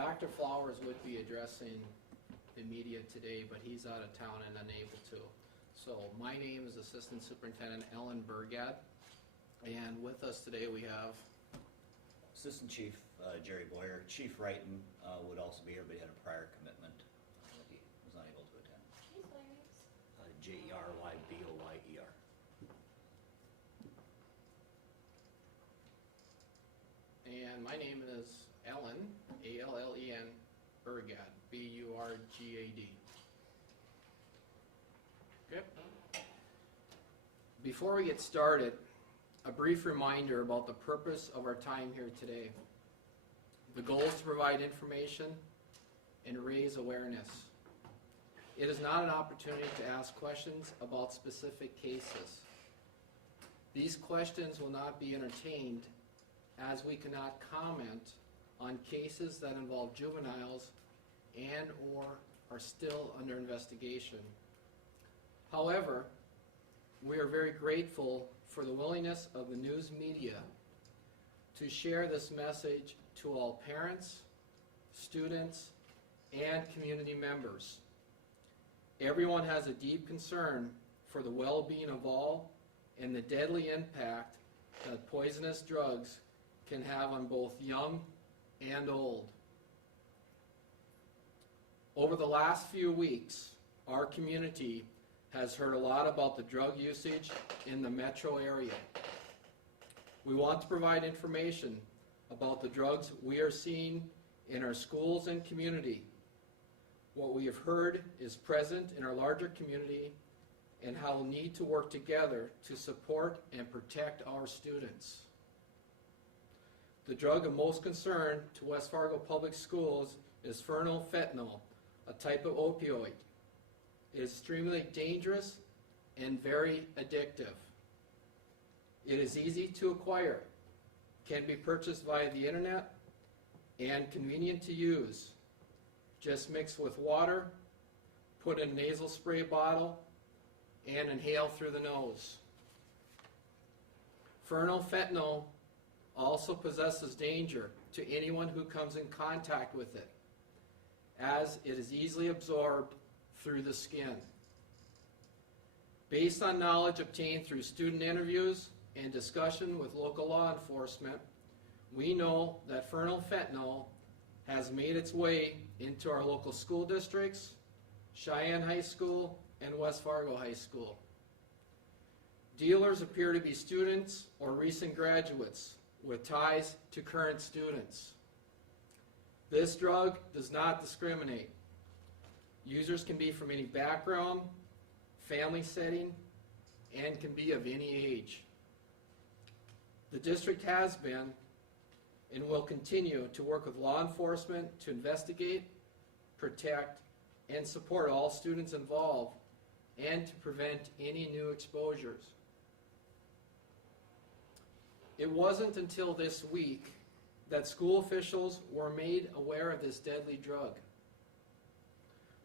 Dr. Flowers would be addressing the media today, but he's out of town and unable to. So my name is Assistant Superintendent Ellen Burgad, and with us today we have Assistant Chief Jerry Boyer. Chief Wrighton would also be here, but he had a prior commitment that he was unable to attend. Jerryboyer. And my name is Ellen, A-L-L-E-N, Burgad, B-U-R-G-A-D. Okay. Before we get started, a brief reminder about the purpose of our time here today. The goal is to provide information and raise awareness. It is not an opportunity to ask questions about specific cases. These questions will not be entertained, as we cannot comment on cases that involve juveniles and or are still under investigation. However, we are very grateful for the willingness of the news media to share this message to all parents, students, and community members. Everyone has a deep concern for the well-being of all and the deadly impact that poisonous drugs can have on both young and old. Over the last few weeks, our community has heard a lot about the drug usage in the metro area. We want to provide information about the drugs we are seeing in our schools and community. What we have heard is present in our larger community and how we'll need to work together to support and protect our students. The drug of most concern to West Fargo Public Schools is phenylfentanyl, a type of opioid. It is extremely dangerous and very addictive. It is easy to acquire, can be purchased via the internet, and convenient to use. Just mix with water, put in a nasal spray bottle, and inhale through the nose. Phenylfentanyl also possesses danger to anyone who comes in contact with it, as it is easily absorbed through the skin. Based on knowledge obtained through student interviews and discussion with local law enforcement, we know that phenylfentanyl has made its way into our local school districts, Cheyenne High School, and West Fargo High School. Dealers appear to be students or recent graduates with ties to current students. This drug does not discriminate. Users can be from any background, family setting, and can be of any age. The district has been and will continue to work with law enforcement to investigate, protect, and support all students involved and to prevent any new exposures. It wasn't until this week that school officials were made aware of this deadly drug.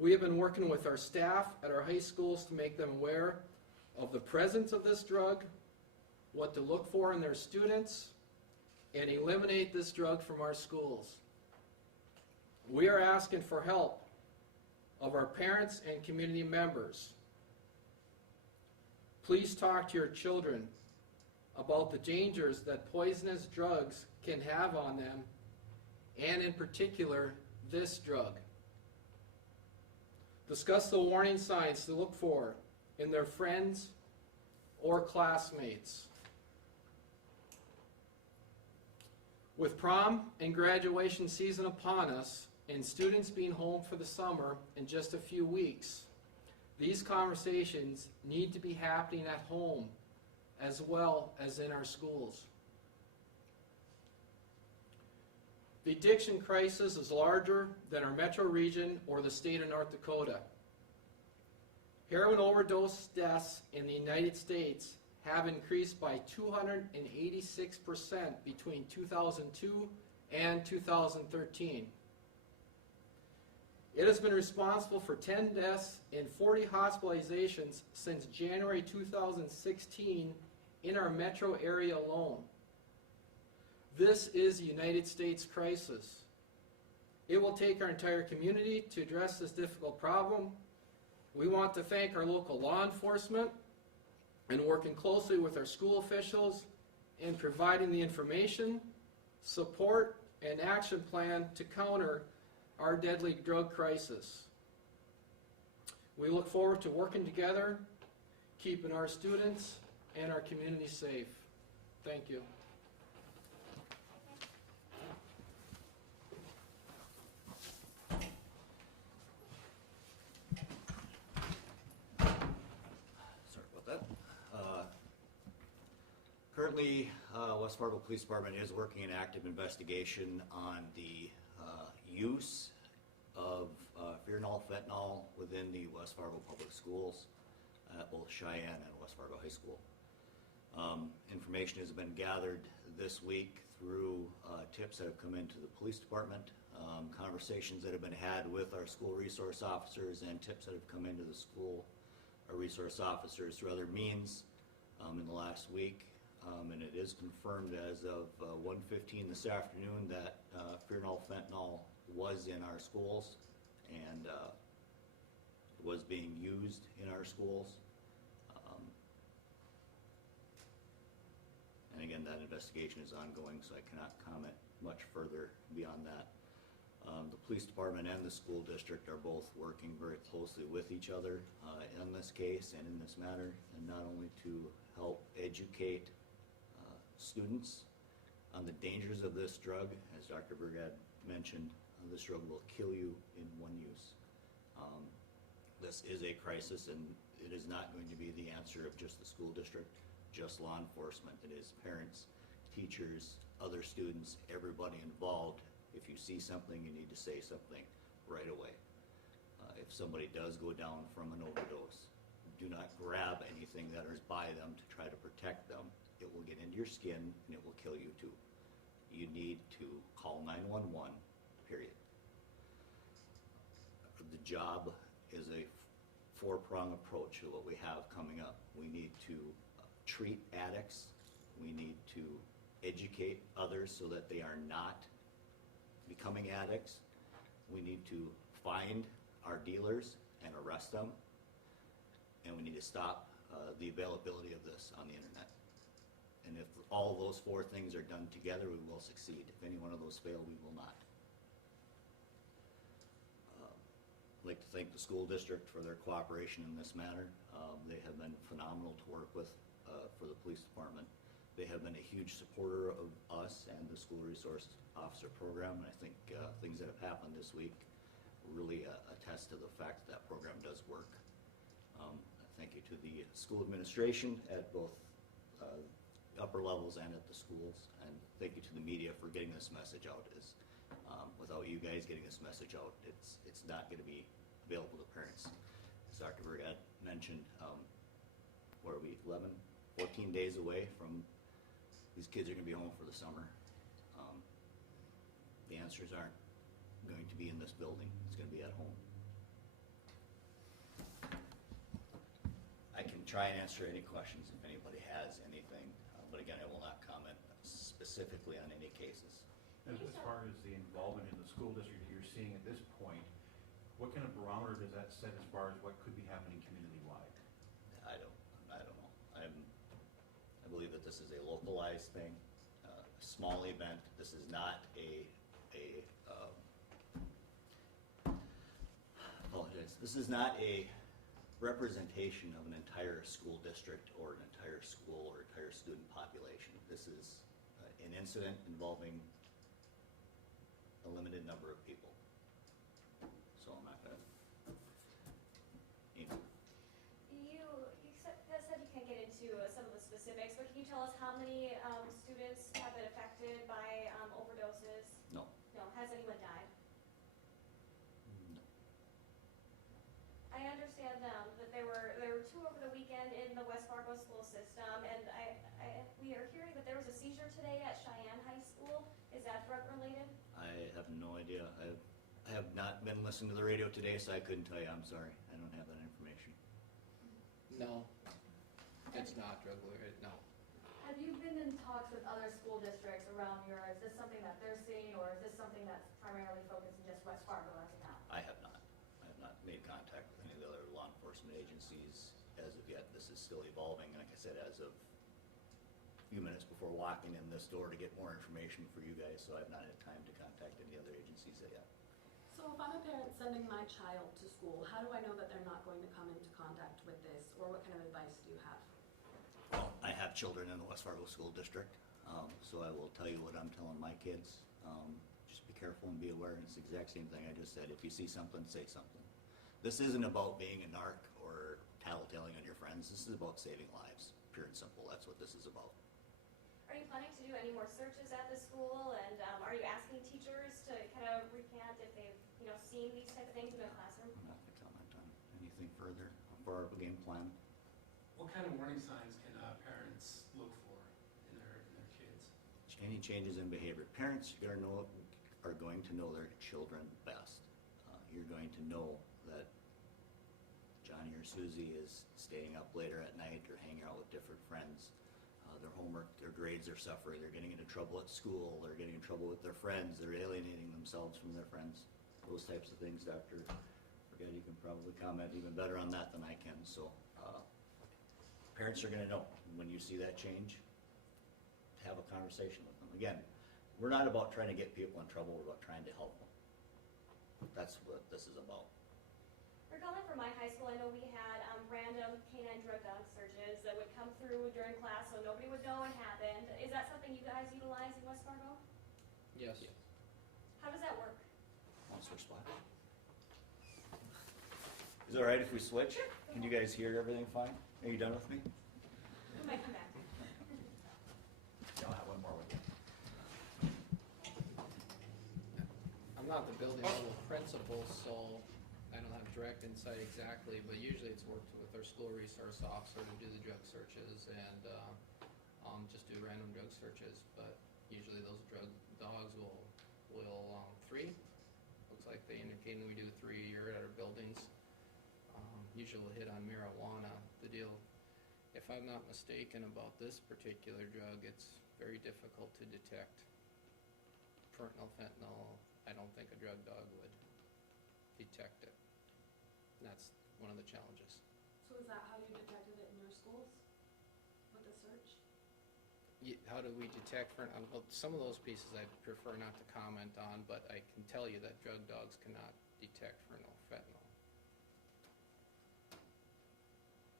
We have been working with our staff at our high schools to make them aware of the presence of this drug, what to look for in their students, and eliminate this drug from our schools. We are asking for help of our parents and community members. Please talk to your children about the dangers that poisonous drugs can have on them, and in particular, this drug. Discuss the warning signs to look for in their friends or classmates. With prom and graduation season upon us, and students being home for the summer in just a few weeks, these conversations need to be happening at home as well as in our schools. The addiction crisis is larger than our metro region or the state of North Dakota. Heroin overdose deaths in the United States have increased by 286% between 2002 and 2013. It has been responsible for 10 deaths and 40 hospitalizations since January 2016 in our metro area alone. This is a United States crisis. It will take our entire community to address this difficult problem. We want to thank our local law enforcement and working closely with our school officials in providing the information, support, and action plan to counter our deadly drug crisis. We look forward to working together, keeping our students and our community safe. Thank you. Sorry about that. Currently, West Fargo Police Department is working an active investigation on the use of Furanyl fentanyl within the West Fargo Public Schools at both Cheyenne and West Fargo High School. Information has been gathered this week through tips that have come into the police department, conversations that have been had with our school resource officers, and tips that have come into the school resource officers through other means in the last week. And it is confirmed as of 1:15 this afternoon that Furanyl fentanyl was in our schools and was being used in our schools. And again, that investigation is ongoing, so I cannot comment much further beyond that. The police department and the school district are both working very closely with each other in this case and in this matter, and not only to help educate students on the dangers of this drug. As Dr. Burgad mentioned, this drug will kill you in one use. This is a crisis, and it is not going to be the answer of just the school district, just law enforcement. It is parents, teachers, other students, everybody involved. If you see something, you need to say something right away. If somebody does go down from an overdose, do not grab anything that is by them to try to protect them. It will get into your skin and it will kill you too. You need to call 911, period. The job is a four-prong approach to what we have coming up. We need to treat addicts. We need to educate others so that they are not becoming addicts. We need to find our dealers and arrest them. And we need to stop the availability of this on the internet. And if all of those four things are done together, we will succeed. If any one of those fail, we will not. I'd like to thank the school district for their cooperation in this matter. They have been phenomenal to work with for the police department. They have been a huge supporter of us and the school resource officer program, and I think things that have happened this week really attest to the fact that that program does work. Thank you to the school administration at both upper levels and at the schools, and thank you to the media for getting this message out. Without you guys getting this message out, it's not going to be available to parents. As Dr. Burgad mentioned, what are we, 11, 14 days away from these kids are going to be home for the summer. The answers aren't going to be in this building. It's going to be at home. I can try and answer any questions if anybody has anything, but again, I will not comment specifically on any cases. As far as the involvement in the school district that you're seeing at this point, what kind of barometer does that set as far as what could be happening community-wide? I don't know. I believe that this is a localized thing, a small event. This is not this is not a representation of an entire school district or an entire school or entire student population. This is an incident involving a limited number of people. So I'm not gonna. You said you can't get into some of the specifics, but can you tell us how many students have been affected by overdoses? No. No. Has anyone died? No. I understand that there were two over the weekend in the West Fargo school system, and we are hearing that there was a seizure today at Cheyenne High School. Is that drug related? I have no idea. I have not been listening to the radio today, so I couldn't tell you. I'm sorry. I don't have that information. No, it's not drug related, no. Have you been in talks with other school districts around here? Is this something that they're seeing, or is this something that's primarily focused just made contact with any of the other law enforcement agencies as of yet. This is still evolving, and like I said, as of a few minutes before walking in this door to get more information for you guys, so I've not had time to contact any other agencies yet. So if I'm a parent sending my child to school, how do I know that they're not going to come into contact with this, or what kind of advice do you have? Well, I have children in the West Fargo School District, so I will tell you what I'm telling my kids. Just be careful and be aware, and it's the exact same thing I just said. If you see something, say something. This isn't about being a narc or tattletaling on your friends. This is about saving lives, pure and simple. That's what this is about. Are you planning to do any more searches at the school, and are you asking teachers to kind of recant if they've, seen these type of things in their classroom? I'm not gonna comment on anything further for our game plan. What kind of warning signs can parents look for in their kids? Any changes in behavior. Parents are going to know their children best. You're going to know that Johnny or Susie is staying up later at night or hanging out with different friends. Their homework, their grades are suffering, they're getting into trouble at school, they're getting in trouble with their friends, they're alienating themselves from their friends. Those types of things, Dr. Forget, you can probably comment even better on that than I can. So parents are gonna know when you see that change, have a conversation with them. Again, we're not about trying to get people in trouble, we're about trying to help them. That's what this is about. We're calling from my high school. I know we had random canine drug dog searches that would come through during class, so nobody would know what happened. Is that something you guys utilize in West Fargo? Yes. How does that work? Want to switch spots? Is it all right if we switch? Can you guys hear everything fine? Are you done with me? We might come back. I'll have one more with you. I'm not the building level principal, so I don't have direct insight exactly, but usually it's worked with our school resource officer to do the drug searches and just do random drug searches. But usually those drug dogs will 3. Looks like they indicate we do 3 a year at our buildings. Usually we'll hit on marijuana. The deal, if I'm not mistaken about this particular drug, it's very difficult to detect. Fentanyl, I don't think a drug dog would detect it. And that's one of the challenges. So is that how you detected it in your schools with the search? How do we detect fentanyl? Well, some of those pieces I prefer not to comment on, but I can tell you that drug dogs cannot detect fentanyl.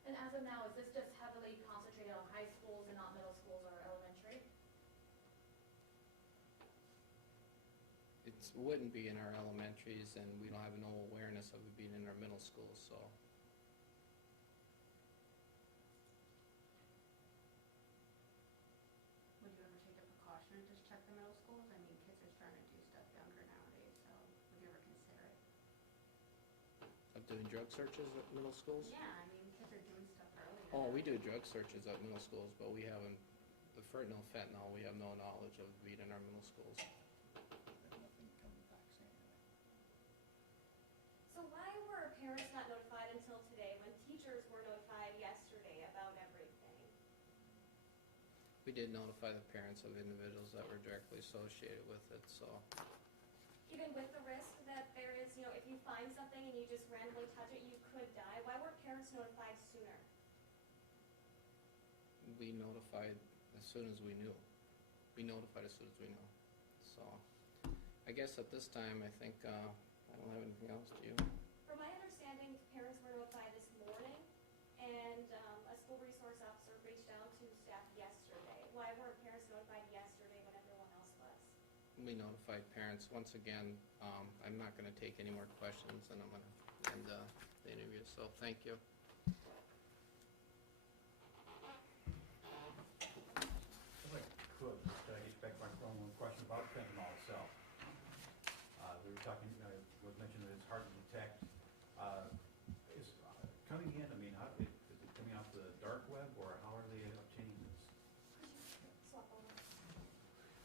And as of now, is this just heavily concentrated on high schools and not middle schools or elementary? It wouldn't be in our elementaries, and we don't have no awareness of it being in our middle schools, so. Would you ever take a precaution to just check the middle schools? I mean, kids are starting to do stuff younger nowadays, so would you ever consider it? Of doing drug searches at middle schools? Yeah, I mean, kids are doing stuff earlier. Oh, we do drug searches at middle schools, but we haven't, the fentanyl, we have no knowledge of being in our middle schools. Nothing coming back saying that. So why were parents not notified until today when teachers were notified yesterday about everything? We did notify the parents of individuals that were directly associated with it, so. Even with the risk that there is, if you find something and you just randomly touch it, you could die. Why weren't parents notified sooner? We notified as soon as we knew. We notified as soon as we knew. So, I guess at this time, I think, I don't have anything else, do you? From my understanding, parents were notified this morning, and a school resource officer reached out to staff yesterday. Why weren't parents notified yesterday when everyone else was? We notified parents. Once again, I'm not gonna take any more questions, and I'm gonna end the interview, so thank you.